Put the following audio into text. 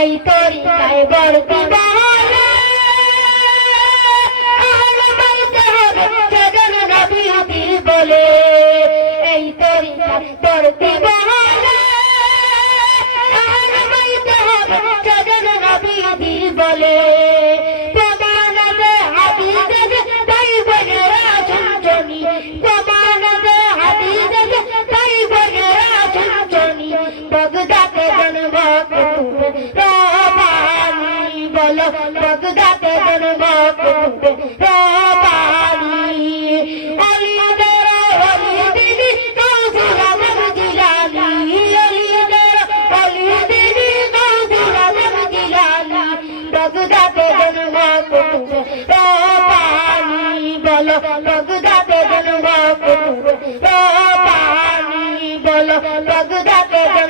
এই তরিকায় বর্তি বলে আর বলতে হবে সেজন নবী বলে এই তরিকায় বর্তি বলে আর বলতে হবে সেজন নবী বলে প্রমাণে হাদিসে তাই বনেরা শুনছনি প্রমাণে হাদিসে তাই বনেরা শুনছনি বগদাতে জন্ম বলো বগদাতে জন্ম বগদাতে জন্ম বলো বগদাতে জন্ম বলো বগদাতে জন্ম